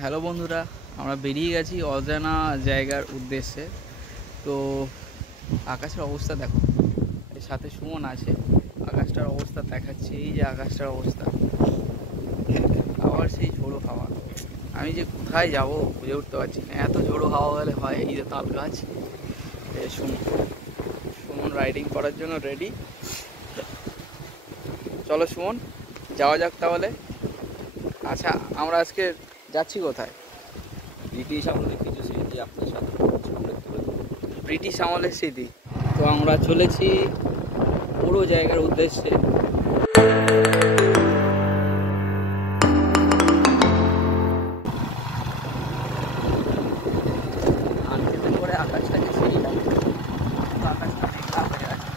Hello বন্ধুরা, আমরা বেরিয়ে গেছি অজানা জায়গার উদ্দেশ্যে। তো আকাশের অবস্থা দেখো, এর সাথে সুমন আছে। আকাশটার অবস্থা দেখাচ্ছে, এই যে আকাশটার অবস্থা, আবার সেই ঝোড়ো হাওয়া। আমি যে কোথায় যাব বুঝে উঠতে পারছি না, এত ঝোড়ো হাওয়া হলে হয়। এই যে তাল গাছ, সুমন রাইডিং করার জন্য রেডি। চলো সুমন, যাওয়া যাক তাহলে। আচ্ছা, আমরা আজকে যাচ্ছি কোথায়? ব্রিটিশ আমলের কিছু স্মৃতি আপনার সাথে সামনে তুলে ধরবো। ব্রিটিশ আমলের স্মৃতি। তো আমরা চলেছি পুরো জায়গার উদ্দেশ্যে। করে আকাশটা সেই আকাশটা মেঘলা হয়ে আছে।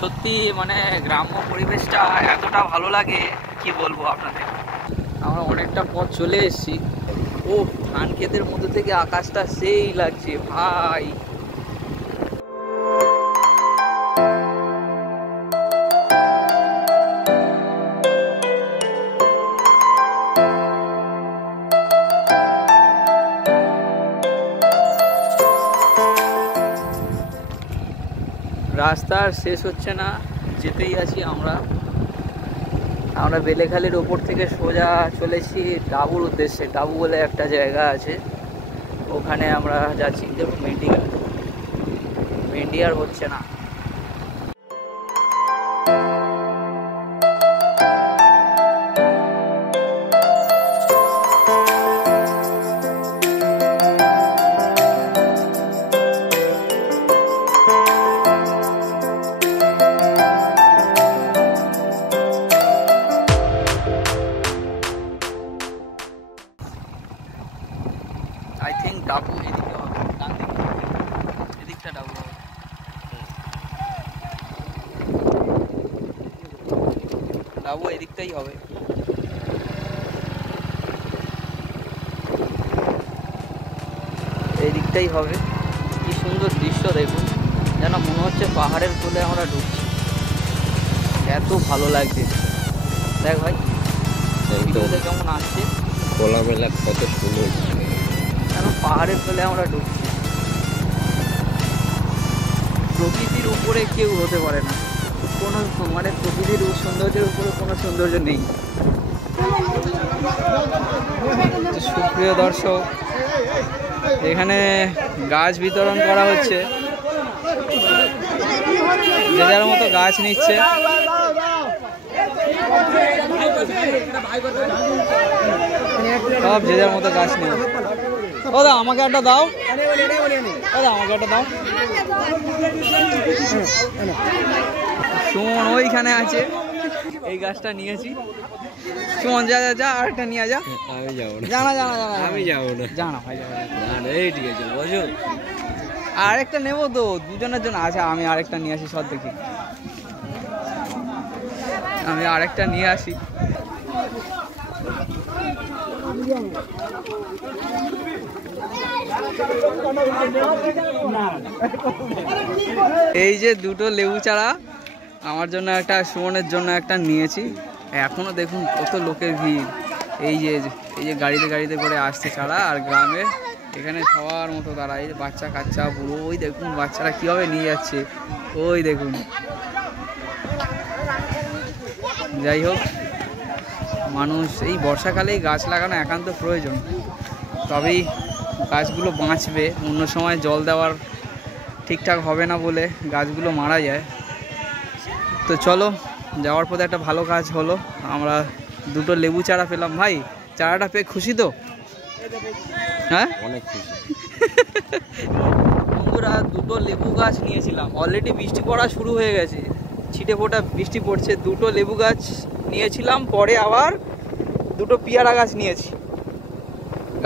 সত্যি মানে গ্রাম্য পরিবেশটা এতটা ভালো লাগে কি বলবো আপনাদের। আমরা অনেকটা পথ চলে এসেছি। ও, ধান ক্ষেতের মধ্যে থেকে আকাশটা সেই লাগছে ভাই। রাস্তার শেষ হচ্ছে না, যেতেই আছি আমরা। বেলেখালির ওপর থেকে সোজা চলেছি ডাবুর উদ্দেশ্যে। ডাবু বলে একটা জায়গা আছে, ওখানে আমরা যাচ্ছি। দেখুন ভেন্ডি আর হচ্ছে না। আই থিঙ্ক ডাবু এদিকে হবে, ডান দিকে, এদিকটা ডাবু হবে। ডাবু এদিকটাই হবে। এই দিকটাই হবে। কি সুন্দর দৃশ্য দেখুন, যেন মনে হচ্ছে পাহাড়ের কোলে আমরা ঢুকছি। এত ভালো লাগছে। দেখ ভাই, ভিডিওতে কেমন আসছে, খোলামেলা কত সুন্দর, যেন পাহাড়ের কোলে আমরা ঢুকছি। প্রকৃতির উপরে কেউ হতে পারে না, কোনো মানে প্রকৃতির সৌন্দর্যের উপরে কোনো সৌন্দর্য নেই। সুপ্রিয় দর্শক, এখানে গাছ বিতরণ করা হচ্ছে, যে যার মতো গাছ নিচ্ছে। সব যে যার মতো গাছ নিয়ে। ও দা, আমাকে একটা দাও। ও দা, আমাকে একটা দাও। সুমন ওইখানে আছে, এই গাছটা নিয়েছি। সুমন যা যা যা, আরেকটা নিয়ে যা। আমি যাবো না, জানা জানা জানা, আমি যাবো না, জানা ভাই, যাবো না। এই ঠিক আছে বোঝো। আরেকটা নেবো তো দুজনের জন্য। আচ্ছা, আমি আরেকটা নিয়ে আসি, সব দেখি আমি আরেকটা নিয়ে আসি। এই যে দুটো লেবু চারা, আমার জন্য একটা, সুমনের জন্য একটা নিয়েছি। এখনো দেখুন কত লোকের ভিড়। এই যে গাড়িতে করে আসছে চারা। আর গ্রামে এখানে সবার মতো তারা, এই বাচ্চা কাচ্চা বুড়ো, ওই দেখুন বাচ্চারা কীভাবে নিয়ে যাচ্ছে, ওই দেখুন। যাই হোক, মানুষ এই বর্ষাকালেই গাছ লাগানো একান্ত প্রয়োজন, তবেই গাছগুলো বাঁচবে। অন্য সময় জল দেওয়ার ঠিকঠাক হবে না বলে গাছগুলো মারা যায়। তো চলো, যাওয়ার পথে একটা ভালো কাজ হলো, আমরা দুটো লেবু চারা পেলাম। ভাই, চারাটা পেয়ে খুশি তো? হ্যাঁ, অনেক খুশি। বন্ধুরা, দুটো লেবু গাছ নিয়েছিলাম। অলরেডি বৃষ্টি পড়া শুরু হয়ে গেছে, ছিটে ফোটা বৃষ্টি পড়ছে। দুটো লেবু গাছ নিয়েছিলাম, পরে আবার দুটো পেয়ারা গাছ নিয়েছি।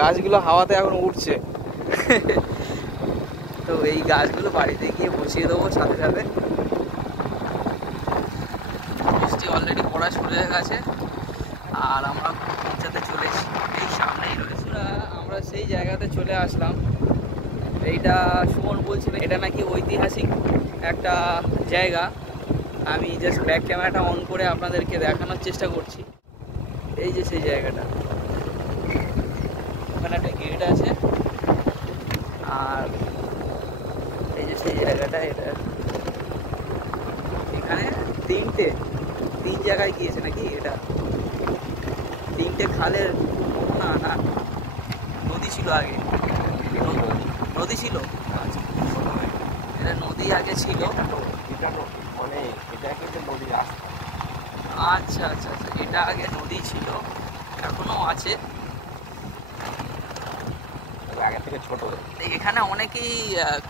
গাছগুলো হাওয়াতে এখন উঠছে। তো এই গাছগুলো বাড়িতে গিয়ে বসিয়ে দেবো সাথে সাথে। বৃষ্টি অলরেডি পড়া শুরু হয়ে গেছে, আর আমরা পৌঁছাতে চলেছি, এই সামনেই রয়েছে। আমরা সেই জায়গাতে চলে আসলাম। এইটা সুমন বলছিল এটা নাকি ঐতিহাসিক একটা জায়গা। আমি জাস্ট ব্যাক ক্যামেরাটা অন করে আপনাদেরকে দেখানোর চেষ্টা করছি। এই যে সেই জায়গাটা, ওখানে একটা গেট আছে। আর এই যে সেই জায়গাটা, এটা এখানে তিন জায়গায় গিয়েছে নাকি, এটা 3টে খালের, না না নদী ছিল আগে, নদী ছিল, আচ্ছা এটা নদী আগে ছিল। মানে এটা একটা নদীর রাস্তা। আচ্ছা আচ্ছা আচ্ছা, এটা আগে নদী ছিল, এখনো আছে। আগে থেকে ছোট। এখানে অনেকেই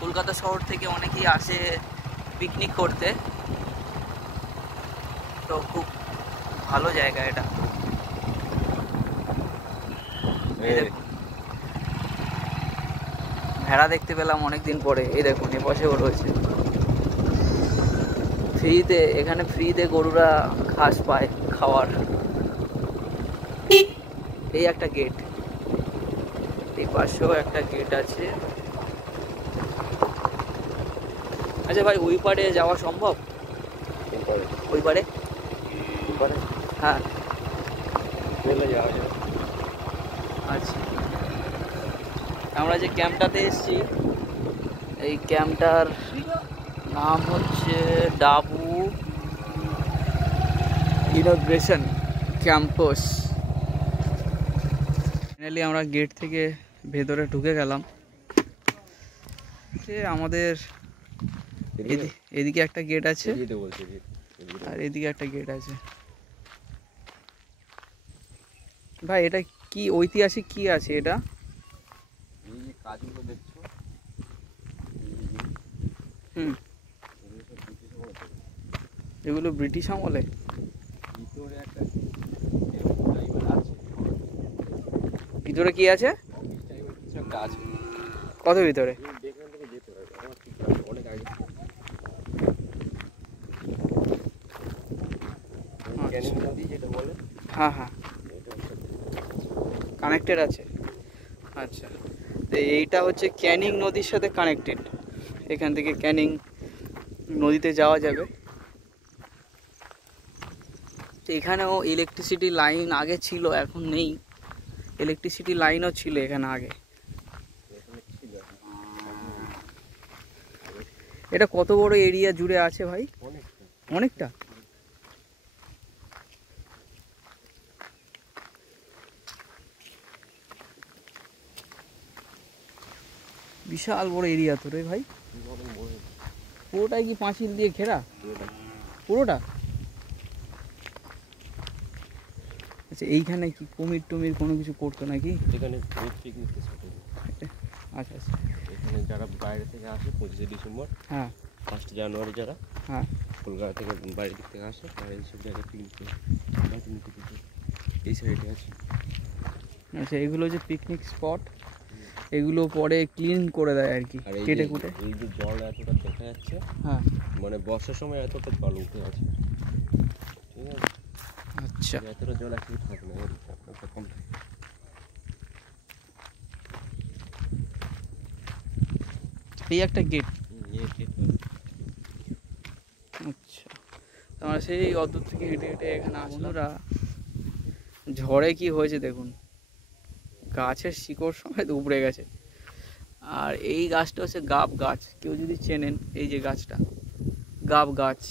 কলকাতা শহর থেকে অনেকেই আসে পিকনিক করতে, তো খুব ভালো জায়গা এটা। ভেড়া দেখতে পেলাম অনেকদিন পরে, এই দেখুন এ পাশেও রয়েছে ফ্রিতে, এখানে ফ্রিতে গরুরা ঘাস পায় খাওয়ার। এই একটা গেট, এই পাশেও একটা গেট আছে। আচ্ছা ভাই, ওই পারে যাওয়া সম্ভব? ওই পারে হ্যাঁ যাওয়া যাবে। আচ্ছা, আমরা যে ক্যাম্পটাতে এসেছি, এই ক্যাম্পটার নাম হচ্ছে ডাবু ইনোগ্রেশন ক্যাম্পাস। ফাইনালি আমরা গেট থেকে ভেতরে ঢুকে গেলাম। যে আমাদের এদিকে একটা গেট আছে আর এদিকে একটা গেট আছে। ভাই এটা কি ঐতিহাসিক কি আছে এটা? এই যে কাজগুলো দেখছো, এগুলো ব্রিটিশ আমলে। ভিতরে একটা আছে। ভিতরে কি আছে? কিছু একটা আছে। কত ভিতরে? এখান থেকে যেতে হবে, আমার ঠিক অনেক আগে। ক্যানিং নদী যেটা বলে, হ্যাঁ হ্যাঁ, কানেক্টেড আছে। আচ্ছা, তো এইটা হচ্ছে ক্যানিং নদীর সাথে কানেক্টেড। এখান থেকে ক্যানিং নদীতে যাওয়া যাবে। তো এখানেও ইলেকট্রিসিটি লাইন আগে ছিল, এখন নেই। ইলেকট্রিসিটি লাইনও ছিল এখানে আগে। এটা কত বড় এরিয়া জুড়ে আছে ভাই? অনেকটা। বিশাল বড় এরিয়া তো রে ভাই। পুরোটাই কি পাঁচিল দিয়ে ঘেরা? পুরোটা? আচ্ছা, এইখানে কি কুমির টুমির কোনো কিছু করতো নাকি? এখানে পিকনিক স্পট। আচ্ছা আচ্ছা, এখানে যারা বাইরে থেকে আসে 25শে ডিসেম্বর, হ্যাঁ 1 জানুয়ারি যারা হ্যাঁ, কলকাতা থেকে বাইরের দিক থেকে আসে, তারা এইসব জায়গায় পিকনিক এই সাইডে আছে। আচ্ছা, এগুলো যে পিকনিক স্পট, এগুলো পরে ক্লিন করে দেয় আর কি, কেটে কুটে। এই যে জল এতটা দেখা যাচ্ছে, হ্যাঁ মানে বর্ষার সময় এতটা জল উঠে আছে, ঠিক আছে? আচ্ছা, এতটা জল একসাথে থাকে না, এরকম কম থাকে। এই একটা গেট। গেট। আচ্ছা, আমরা সেই অদূর থেকে হেঁটে হেঁটে এখানে আসলাম। ঝড়ে কি হয়েছে দেখুন, গাছের শিকড় সমেত উপড়ে গেছে। আর এই গাছটা হচ্ছে গাব গাছ, কেউ যদি চেনেন, এই যে গাছটা গাব গাছ।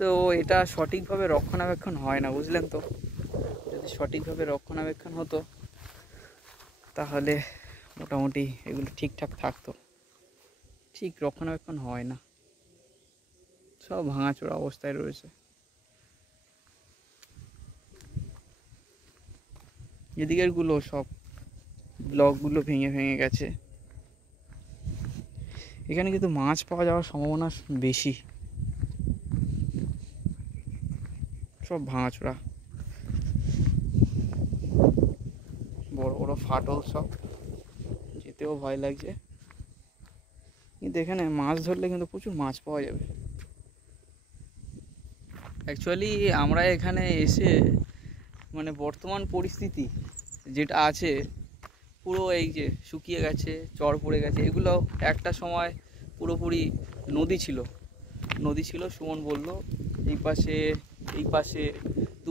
তো এটা সঠিকভাবে রক্ষণাবেক্ষণ হয় না, বুঝলেন তো? যদি সঠিকভাবে রক্ষণাবেক্ষণ হতো তাহলে মোটামুটি এগুলো ঠিকঠাক থাকতো। ঠিক রক্ষণাবেক্ষণ হয় না, সব ভাঙাচোরা অবস্থায় রয়েছে। এদিকের গুলো সব ব্লকগুলো ভেঙে ভেঙে গেছে। এখানে কিন্তু মাছ পাওয়া যাওয়ার সম্ভাবনা বেশি। সব ভাঙাচোরা, বড় বড় ফাটল সব, যেতেও ভয় লাগছে। কিন্তু এখানে মাছ ধরলে কিন্তু প্রচুর মাছ পাওয়া যাবে। অ্যাকচুয়ালি আমরা এখানে এসে মানে বর্তমান পরিস্থিতি যেটা আছে, পুরো এই যে শুকিয়ে গেছে, চর পড়ে গেছে। এগুলো একটা সময় পুরোপুরি নদী ছিল। সুমন বলল এই পাশে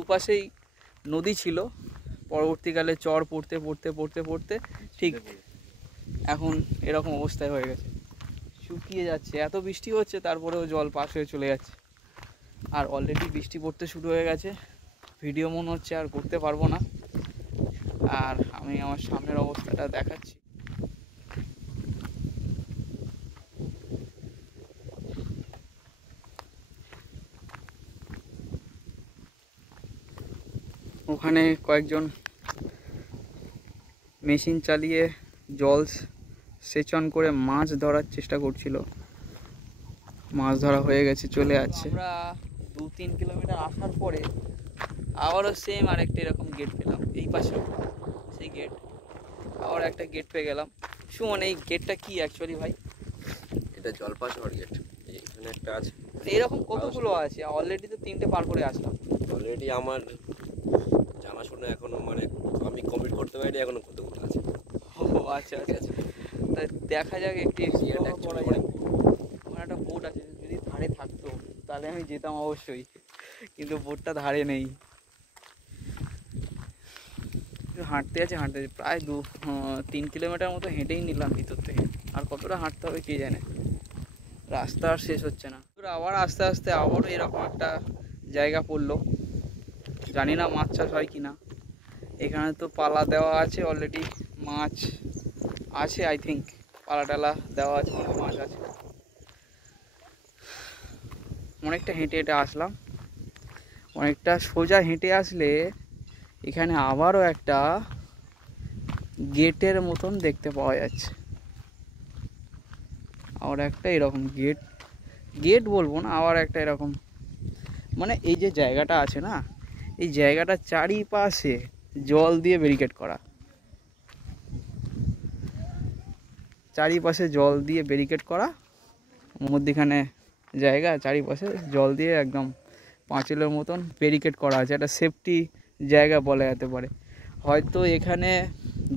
দুপাশেই নদী ছিল, পরবর্তীকালে চর পড়তে পড়তে পড়তে পড়তে ঠিক এখন এরকম অবস্থায় হয়ে গেছে, শুকিয়ে যাচ্ছে। এত বৃষ্টি হচ্ছে তারপরেও জল পাস হয়ে চলে যাচ্ছে। আর অলরেডি বৃষ্টি পড়তে শুরু হয়ে গেছে, ভিডিও মনে হচ্ছে আর করতে পারবো না। আর আমি আমার সামনের অবস্থাটা দেখাচ্ছি। ওখানে কয়েকজন মেশিন চালিয়ে জল সেচন করে মাছ ধরার চেষ্টা করছিল। মাছ ধরা হয়ে গেছে, চলে যাচ্ছে। আমরা 2-3 কিলোমিটার আসার পরে আবারও সেম আরেকটা এরকম গেট পেলাম, এই পাশেও সেই গেট, আবার একটা গেট পেয়ে গেলাম। সুমন, এই গেটটা কি অ্যাকচুয়ালি ভাই? এটা জলপাশহর গেট, এখানে একটা আছে। এরকম কতগুলো আছে? অলরেডি তো 3টে পার করে আসলাম। অলরেডি আমার জানাশোনা এখনো মানে আমি কমপ্লিট করতে পারিনি, এখনো কতগুলো আছে। ও আচ্ছা আচ্ছা আচ্ছা, তা দেখা যাক একটু এক্সপ্লোর করা যাক। আমার একটা বোট আছে, যদি ধারে থাকতো তাহলে আমি যেতাম অবশ্যই, কিন্তু বোটটা ধারে নেই। হাঁটতে আছে প্রায় 3 কিলোমিটার মতো হেঁটেই নিলাম ভিতর থেকে। আর কতটা হাঁটতে হবে কে জানে, রাস্তা আর শেষ হচ্ছে না। আবার আস্তে আস্তে আবারও এরকম একটা জায়গা পড়লো, জানি না মাছ চাষ হয় কি না। এখানে তো পালা দেওয়া আছে অলরেডি, মাছ আছে আই থিঙ্ক, পালা টালা দেওয়া আছে, মাছ আছে। অনেকটা হেঁটে হেঁটে আসলাম, অনেকটা সোজা হেঁটে আসলে এখানে আবারও একটা গেটের মতন দেখতে পাওয়া যাচ্ছে। আবার একটা এরকম গেট বলবো না, আবার একটা এরকম, মানে এই যে জায়গাটা আছে না, এই জায়গাটা চারিপাশে জল দিয়ে ব্যারিকেড করা, চারিপাশে জল দিয়ে ব্যারিকেড করা, মধ্যখানে জায়গা, চারিপাশে জল দিয়ে একদম পাঁচিলের মতন ব্যারিকেড করা আছে। একটা সেফটি জায়গা বলা যেতে পারে। হয়তো এখানে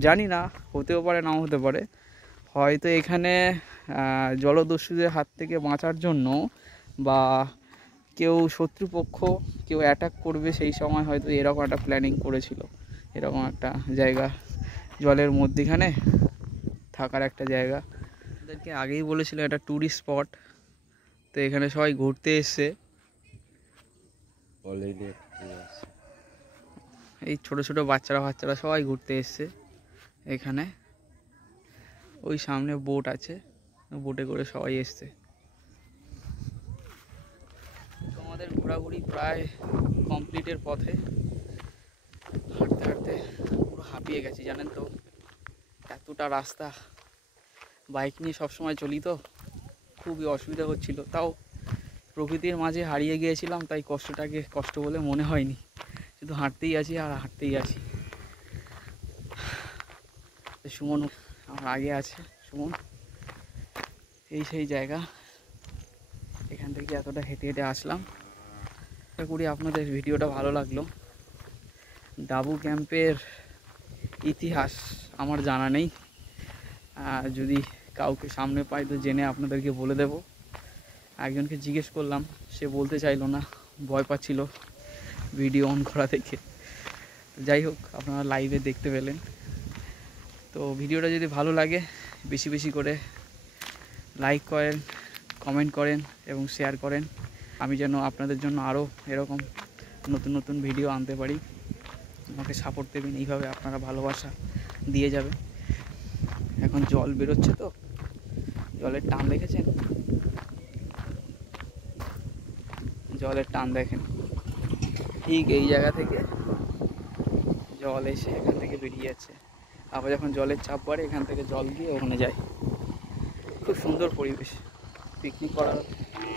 জানি না, হতেও পারে নাও হতে পারে, হয়তো এখানে জলদস্যুদের হাত থেকে বাঁচার জন্য বা কেউ শত্রুপক্ষ কেউ অ্যাটাক করবে সেই সময় হয়তো এরকম একটা প্ল্যানিং করেছিল। এরকম একটা জায়গা জলের মধ্যখানে থাকার একটা জায়গা। ওদেরকে আগেই বলেছিল একটা ট্যুরিস্ট স্পট, তো এখানে সবাই ঘুরতে এসছে। এই ছোট ছোট বাচ্চারা সবাই ঘুরতে এসছে এখানে। ওই সামনে বোট আছে, বোটে করে সবাই এসছে। আমাদের ঘোরাঘুরি প্রায় কমপ্লিটের পথে, হাঁটতে হাঁটতে পুরো হাঁপিয়ে গেছি জানেন তো। এতটা রাস্তা বাইক নিয়ে সবসময় চলি তো, খুবই অসুবিধা হচ্ছিল। তাও প্রকৃতির মাঝে হারিয়ে গিয়েছিলাম, তাই কষ্টটাকে কষ্ট বলে মনে হয়নি। শুধু হাঁটতেই আছি আর হাঁটতেই আছি। সুমন আমার আগে আছে, সুমন এই সেই জায়গা, এখান থেকে এতটা হেঁটে হেঁটে আসলাম। আশা করি আপনাদের ভিডিওটা ভালো লাগলো। ডাবু ক্যাম্পের ইতিহাস আমার জানা নেই, যদি কাউকে সামনে পাই তো জেনে আপনাদেরকে বলে দেব। একজনকে জিজ্ঞেস করলাম, সে বলতে চাইলো না, ভয় পাচ্ছিল ভিডিও অন করা থেকে। যাই হোক, আপনারা লাইভে দেখতে পেলেন। তো ভিডিওটা যদি ভালো লাগে বেশি বেশি করে লাইক করেন, কমেন্ট করেন এবং শেয়ার করেন, আমি যেন আপনাদের জন্য আরও এরকম নতুন নতুন ভিডিও আনতে পারি। আমাকে সাপোর্ট দেবেন, এইভাবে আপনারা ভালোবাসা দিয়ে যাবেন। এখন জল বেরোচ্ছে তো, জলের টান দেখেছেন, জলের টান দেখেন, ঠিক এই জায়গা থেকে জল এসে এখান থেকে বেরিয়ে যাচ্ছে। আবার যখন জলের চাপ বাড়ে এখান থেকে জল গিয়ে ওখানে যায়। খুব সুন্দর পরিবেশ, পিকনিক করার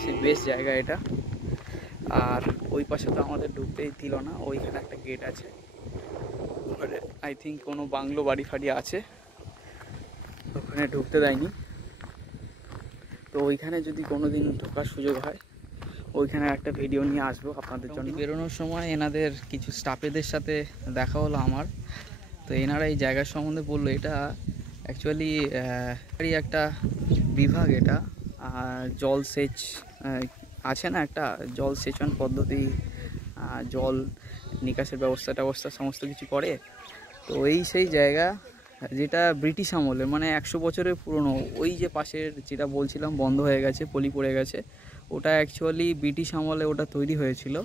সেই বেস্ট জায়গা এটা। আর ওই পাশে তো আমাদের ঢুকতেই দিল না, ওইখানে একটা গেট আছে, ওখানে আই থিঙ্ক কোনো বাংলো বাড়ি ফাড়ি আছে, ওখানে ঢুকতে দেয়নি। তো ওইখানে যদি কোনো দিন ঢোকার সুযোগ হয়, ওইখানে একটা ভিডিও নিয়ে আসবো আপনাদের জন্য। বেরোনোর সময় এনাদের কিছু স্টাফেদের সাথে দেখা হলো আমার। তো এনারা এই জায়গার সম্বন্ধে বললো, এটা অ্যাকচুয়ালি একটা বিভাগ, এটা জলসেচ আছে না, একটা জল সেচন পদ্ধতি, জল নিকাশের ব্যবস্থা সমস্ত কিছু করে। তো এই সেই জায়গা যেটা ব্রিটিশ আমলে মানে 100 বছরের পুরনো, ওই যে পাশের যেটা বলছিলাম বন্ধ হয়ে গেছে, পলি পড়ে গেছে, ওটা অ্যাকচুয়ালি ব্রিটিশ আমলে ওটা তৈরি হয়েছিল।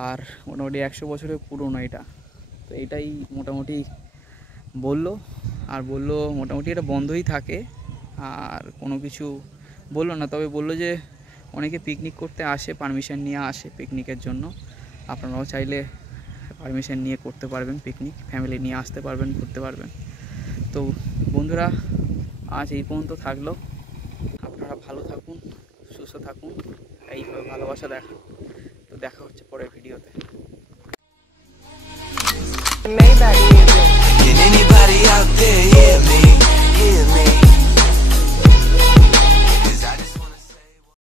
আর মোটামুটি 100 বছরের পুরনো এটা। তো এটাই মোটামুটি বললো, আর বললো মোটামুটি এটা বন্ধই থাকে, আর কোনো কিছু বললো না। তবে বললো যে অনেকে পিকনিক করতে আসে, পারমিশন নিয়ে আসে পিকনিকের জন্য, আপনারাও চাইলে পারমিশন নিয়ে করতে পারবেন পিকনিক, ফ্যামিলি নিয়ে আসতে পারবেন, ঘুরতে পারবেন। তো বন্ধুরা আজ এই পর্যন্ত থাকলো, আপনারা ভালো থাকুন, সুস্থ থাকুন, এইভাবে ভালোবাসা দেখান। তো দেখা হচ্ছে পরের ভিডিওতে। Can anybody out there hear me?